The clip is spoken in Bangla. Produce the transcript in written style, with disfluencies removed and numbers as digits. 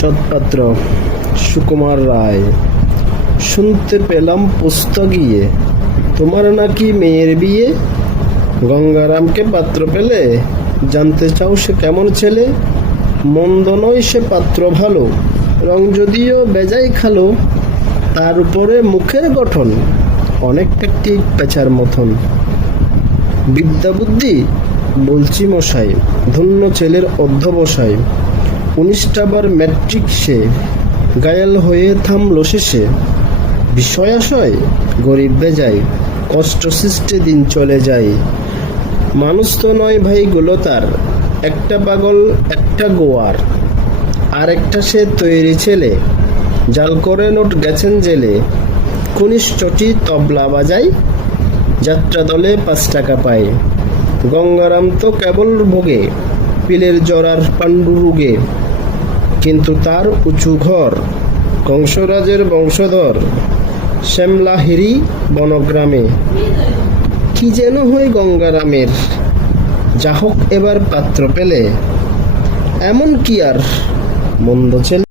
সৎপাত্র সুকুমার রায়। শুনতে পেলাম পোস্তা গিয়ে, তোমার নাকি মেয়ের বিয়ে। গঙ্গারামকে পাত্র পেলে, জানতে চাও সে কেমন ছেলে। মন্দ নয় সে পাত্র ভালো, রং যদিও বেজায় খালো। তার উপরে মুখের গঠন অনেকটা ঠিক পেঁচার মতন। বিদ্যা বুদ্ধি বলছি মশাই, ধন্য ছেলের অধ্যবসায়। 19টা বার ম্যাট্রিক সে, গায়াল হয়ে থামলো শেষে। বিষয় আশয় গরিব বেজায়, কষ্ট সৃষ্টে দিন চলে যায়। মানুষ তো নয় ভাই গুলো তার, একটা পাগল একটা গোয়ার। আর একটা সে তৈরি ছেলে, জাল করে নোট গেছেন জেলে। কনিষ্ঠটি তবলা বাজায়, যাত্রা দলে 5 টাকা পায়। গঙ্গারাম তো কেবল ভোগে, পিলের জরার পাণ্ডুরুগে। কিন্তু তার উঁচু ঘর, কংসরাজের বংশধর। শ্যামলাহিরি বনগ্রামে, কি যেন হয় গঙ্গারামের। যা হোক এবার পাত্র পেলে, এমন কি আর মন্দ ছেলে।